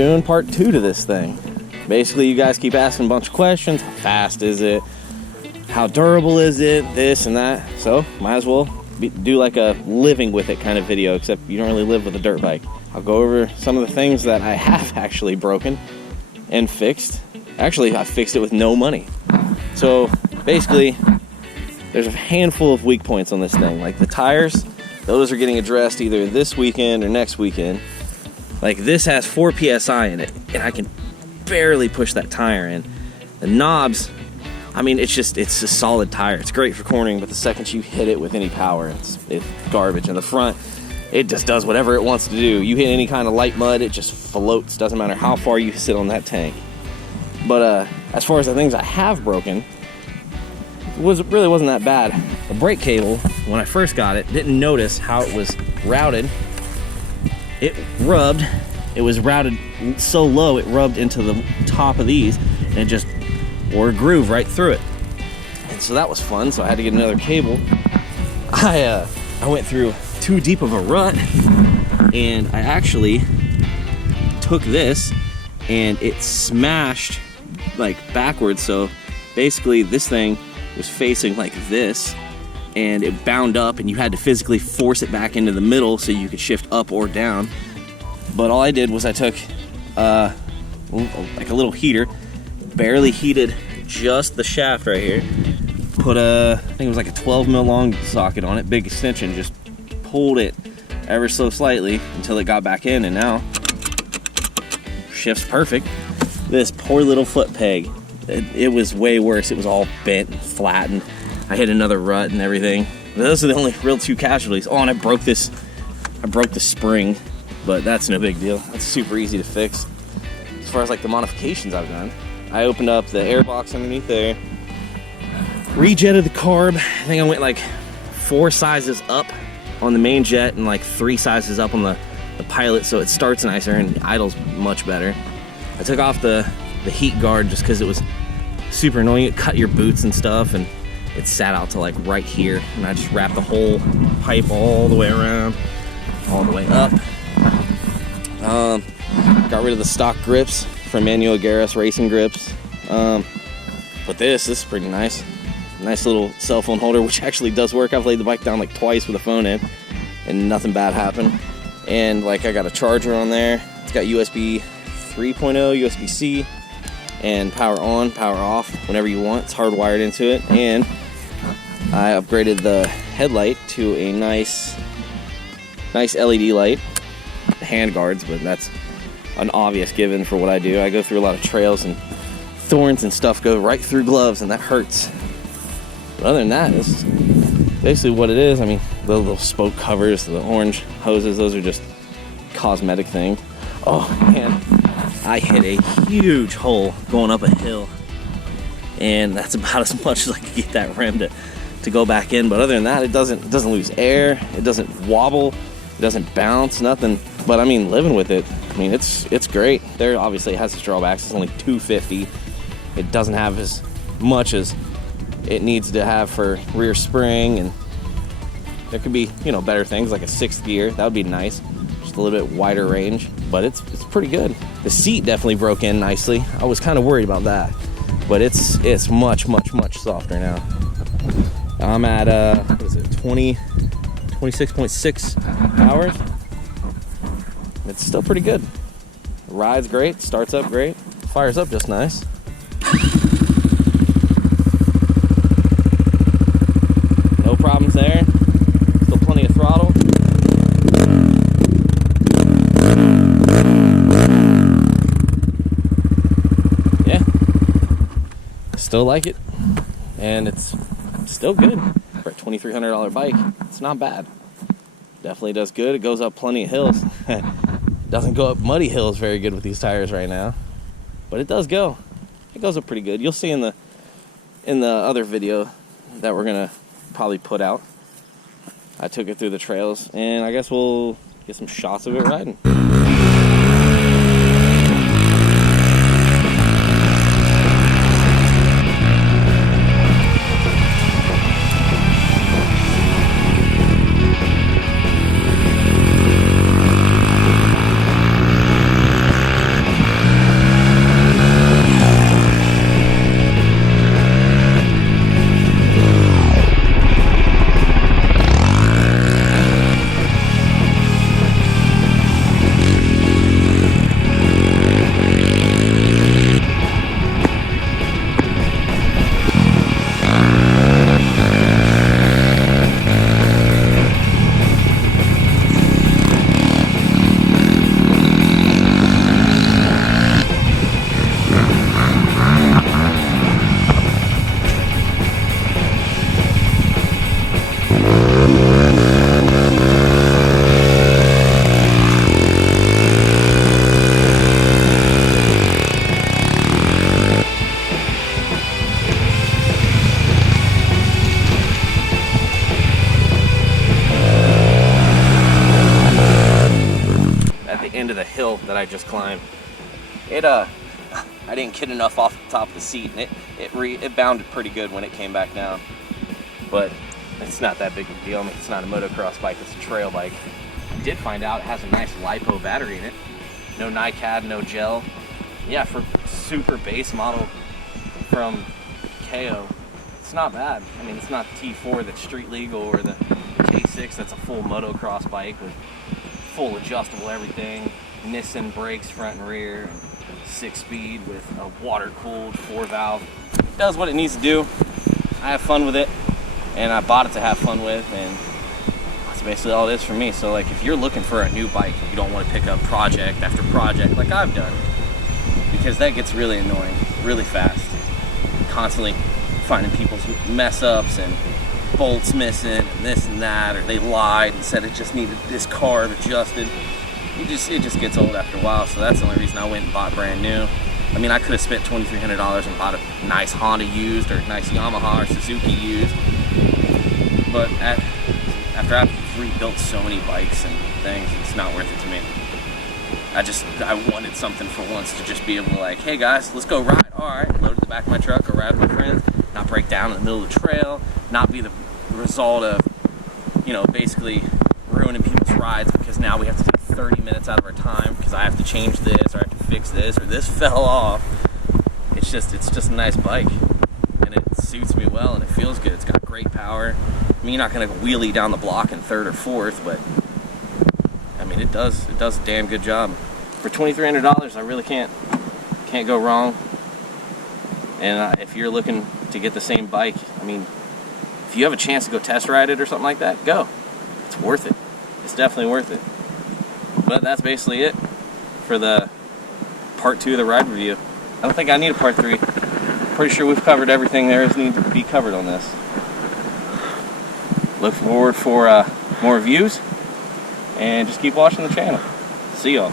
doing part 2 to this thing. Basically, you guys keep asking a bunch of questions. How fast is it? How durable is it? This and that. So, might as well do like a living with it kind of video, except you don't really live with a dirt bike. I'll go over some of the things that I have actually broken and fixed. Actually, I fixed it with no money. So, basically, there's a handful of weak points on this thing. Like the tires, those are getting addressed either this weekend or next weekend. Like this has 4 PSI in it, and I can barely push that tire in. The knobs, I mean, it's a solid tire. It's great for cornering, but the second you hit it with any power, it's garbage. And the front, it just does whatever it wants to do. You hit any kind of light mud, it just floats. Doesn't matter how far you sit on that tank. But as far as the things I have broken, really wasn't that bad. The brake cable, when I first got it, didn't notice how it was routed. It rubbed. It was routed so low it rubbed into the top of these, and it just wore a groove right through it. And so that was fun. So I had to get another cable. I went through too deep of a rut, and I actually took this and it smashed like backwards. So basically, this thing was facing like this, and it bound up, and you had to physically force it back into the middle so you could shift up or down. But all I did was I took like a little heater, barely heated just the shaft right here, put I think it was like a 12 mil long socket on it, big extension, just pulled it ever so slightly until it got back in, and now shifts perfect. This poor little foot peg, it was way worse. It was all bent and flat, and I hit another rut and everything. Those are the only real 2 casualties. Oh, and I broke the spring, but that's no big deal. That's super easy to fix. As far as like the modifications I've done, I opened up the air box underneath there, rejetted the carb. I think I went like 4 sizes up on the main jet and like 3 sizes up on the pilot, so it starts nicer and idles much better. I took off the heat guard just because it was super annoying. It cut your boots and stuff, and it sat out to like right here, and I just wrapped the whole pipe all the way around, all the way up. Got rid of the stock grips from Manuel Garris Racing Grips. But this is pretty nice. Nice little cell phone holder, which actually does work. I've laid the bike down like twice with a phone in, and nothing bad happened. And like I got a charger on there. It's got USB 3.0, USB-C, and power on, power off whenever you want. It's hardwired into it. And I upgraded the headlight to a nice LED light. The hand guards, but that's an obvious given for what I do. I go through a lot of trails, and thorns and stuff go right through gloves, and that hurts. But other than that, it's basically what it is. I mean, the little spoke covers, the orange hoses, those are just cosmetic things. Oh man, I hit a huge hole going up a hill, and that's about as much as I could get that rim to go back in. But other than that, it doesn't lose air, it doesn't wobble, it doesn't bounce, nothing. But I mean, living with it, I mean, it's great. There obviously has its drawbacks. It's only 250. It doesn't have as much as it needs to have for rear spring, and there could be, you know, better things like a 6th gear. That would be nice, just a little bit wider range. But it's pretty good. The seat definitely broke in nicely. I was kind of worried about that, but it's much softer now. I'm at what is it, 26.6 hours. It's still pretty good. The ride's great, starts up great, fires up just nice. No problems there. Still plenty of throttle. Yeah, still like it, and it's still good for a $2,300 bike. It's not bad. Definitely does good. It goes up plenty of hills. Doesn't go up muddy hills very good with these tires right now, but it does go. It goes up pretty good. You'll see in the other video that we're gonna probably put out. I took it through the trails, and I guess we'll get some shots of it riding. just climbed. I didn't get enough off the top of the seat, and it bounded pretty good when it came back down. But it's not that big of a deal. I mean, it's not a motocross bike, it's a trail bike. I did find out it has a nice LiPo battery in it. No NiCad, no gel. Yeah, for super base model from Kayo, it's not bad. I mean, it's not the T4 that's street legal or the K6 that's a full motocross bike with full adjustable everything, Nissan brakes front and rear, and 6-speed with a water-cooled 4-valve. It does what it needs to do. I have fun with it, and I bought it to have fun with, and that's basically all it is for me. So like, if you're looking for a new bike, you don't want to pick up project after project like I've done, because that gets really annoying really fast. Constantly finding people's mess ups and bolts missing and this and that, or they lied and said it just needed this carb adjusted. It just gets old after a while. So that's the only reason I went and bought brand new. I mean, I could have spent $2,300 and bought a nice Honda used or a nice Yamaha or Suzuki used, but after I've rebuilt so many bikes and things, it's not worth it to me. I wanted something for once to just be able to, like, hey guys, let's go ride. All right, load it the back of my truck, go ride with my friends, not break down in the middle of the trail, not be the result of, you know, basically ruining people's rides because now we have to take 30 minutes out of our time because I have to change this or I have to fix this or this fell off. It's just a nice bike, and it suits me well and it feels good. It's got great power. I mean, you're not gonna wheelie down the block in third or fourth, but I mean, it does a damn good job. For $2,300, I really can't go wrong. And if you're looking to get the same bike, I mean, if you have a chance to go test ride it or something like that, go. It's worth it. It's definitely worth it. But that's basically it for the part 2 of the ride review. I don't think I need a part 3. Pretty sure we've covered everything there is need to be covered on this. Look forward for more reviews, and just keep watching the channel. See y'all.